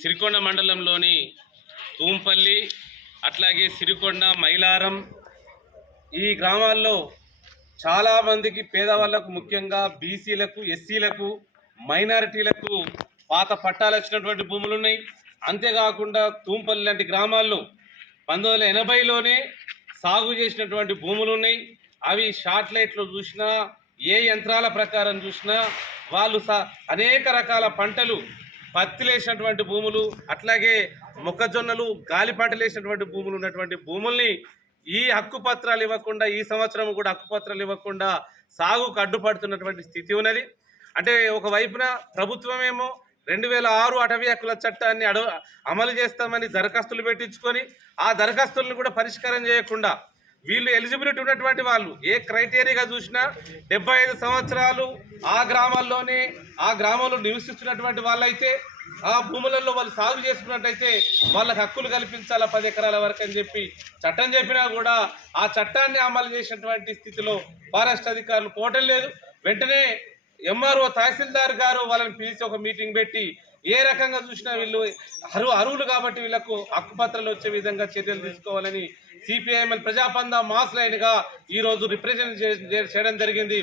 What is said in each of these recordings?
సిరికొండ మండలంలోని తూంపల్లి అట్లాగే సిరికొండ మైలారం ఈ గ్రామాల్లో చాలామందికి పేదవాళ్ళకు ముఖ్యంగా బీసీలకు ఎస్సీలకు మైనారిటీలకు పాత పట్టాలు వచ్చినటువంటి భూములు ఉన్నాయి. అంతేకాకుండా తూంపల్లి లాంటి గ్రామాల్లో పంతొమ్మిది వందల ఎనభైలోనే సాగు చేసినటువంటి భూములు ఉన్నాయి. అవి షార్ట్లైట్లో చూసినా ఏ యంత్రాల ప్రకారం చూసినా వాళ్ళు సా అనేక రకాల పంటలు పత్తిలేసినటువంటి భూములు అట్లాగే మొక్కజొన్నలు గాలి వేసినటువంటి భూములు ఉన్నటువంటి భూముల్ని ఈ హక్కు పత్రాలు ఇవ్వకుండా ఈ సంవత్సరం కూడా హక్కు పత్రాలు ఇవ్వకుండా సాగుకు అడ్డుపడుతున్నటువంటి స్థితి ఉన్నది. అంటే ఒక వైపున ప్రభుత్వమేమో రెండు వేల ఆరు అటవీ హక్కుల చట్టాన్ని అడు అమలు చేస్తామని దరఖాస్తులు పెట్టించుకొని ఆ దరఖాస్తులను కూడా పరిష్కారం చేయకుండా వీళ్ళు ఎలిజిబిలిటీ ఉన్నటువంటి వాళ్ళు ఏ క్రైటీరియాగా చూసినా డెబ్బై ఐదు సంవత్సరాలు ఆ గ్రామాల్లోనే ఆ గ్రామంలో నివసిస్తున్నటువంటి వాళ్ళైతే ఆ భూములలో వాళ్ళు సాగు చేసుకున్నట్టయితే వాళ్ళకి హక్కులు కల్పించాలా పది ఎకరాల వరకు అని చెప్పి చట్టం చెప్పినా కూడా ఆ చట్టాన్ని అమలు చేసినటువంటి స్థితిలో ఫారెస్ట్ అధికారులు పోవటం లేదు. వెంటనే ఎంఆర్ఓ తహసీల్దార్ గారు వాళ్ళని పిలిచి ఒక మీటింగ్ పెట్టి ఏ రకంగా చూసినా వీళ్ళు అరువు అరువులు కాబట్టి వీళ్ళకు హక్కుపత్రాలు వచ్చే విధంగా చర్యలు తీసుకోవాలని సిపిఐఎంఎల్ ప్రజాపంద మాస్ లైన్గా ఈ రోజు రిప్రజెంట్ చేయడం జరిగింది.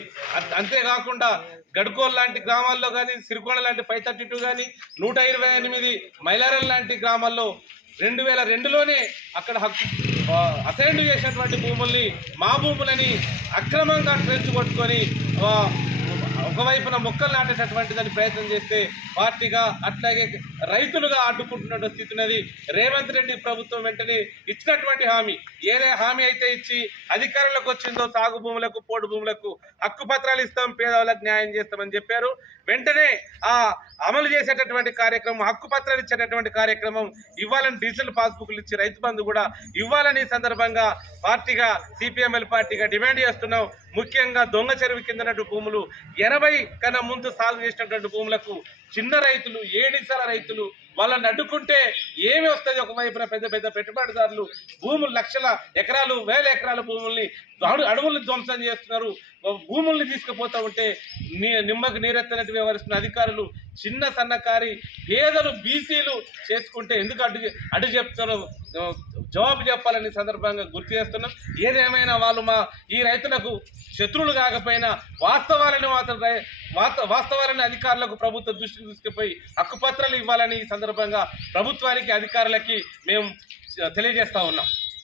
అంతేకాకుండా గడుకోల్ లాంటి గ్రామాల్లో కానీ సిరికోణ లాంటి ఫైవ్ థర్టీ టూ కానీ నూట ఇరవై ఎనిమిది మైలారం లాంటి గ్రామాల్లో రెండు వేల రెండులోనే అక్కడ హక్కు అసైన్ చేసినటువంటి భూముల్ని మా భూములని అక్రమంగా ట్రెంచ్ కొట్టుకొని ఒకవైపున మొక్కలు నాటేటటువంటి దాన్ని ప్రయత్నం చేస్తే పార్టీగా అట్లాగే రైతులుగా అడ్డుకుంటున్న స్థితి ఉన్నది. రేవంత్ రెడ్డి ప్రభుత్వం వెంటనే ఇచ్చినటువంటి హామీ. ఏదే హామీ అయితే ఇచ్చి అధికారంలోకి వచ్చిందో సాగు భూములకు పోడు భూములకు హక్కు పత్రాలు ఇస్తాం పేదవాళ్ళకి న్యాయం చేస్తామని చెప్పారు. వెంటనే ఆ అమలు చేసేటటువంటి కార్యక్రమం హక్కు పత్రాలు ఇచ్చేటటువంటి కార్యక్రమం ఇవ్వాలని డిజిటల్ పాస్బుక్లు ఇచ్చి రైతు బంధు కూడా ఇవ్వాలని సందర్భంగా పార్టీగా సిపిఎంఎల్ పార్టీగా డిమాండ్ చేస్తున్నాం. ముఖ్యంగా దొంగ చెరువు కిందనటువంటి భూములు ఎనభై కన్నా ముందు సాల్వ్ చేసినటువంటి భూములకు చిన్న రైతులు ఏడిసల రైతులు వాళ్ళని అడ్డుకుంటే ఏమి వస్తుంది ఒకవైపున పెద్ద పెద్ద పెట్టుబడిదారులు? భూములు లక్షల ఎకరాలు వేల ఎకరాల భూముల్ని అడు అడవుల్ని ధ్వంసం చేస్తున్నారు. భూముల్ని తీసుకుపోతూ ఉంటే నీ నిమ్మకు నీరెత్తనట్టు వ్యవహరిస్తున్న అధికారులు చిన్న సన్నకారి పేదలు బీసీలు చేసుకుంటే ఎందుకు అడ్డు అడ్డు చెప్తారో? జవాబు చెప్పాలని సందర్భంగా గుర్తు చేస్తున్నాం. ఏదేమైనా వాళ్ళు మా ఈ రైతులకు శత్రువులు కాకపోయినా వాస్తవాలను మాత్రం వాస్త వాస్తవాలను అధికారులకు ప్రభుత్వం దృష్టికి తీసుకుపోయి హక్కుపత్రాలు ఇవ్వాలని ఈ సందర్భంగా ప్రభుత్వానికి అధికారులకి మేము తెలియజేస్తా ఉన్నాం.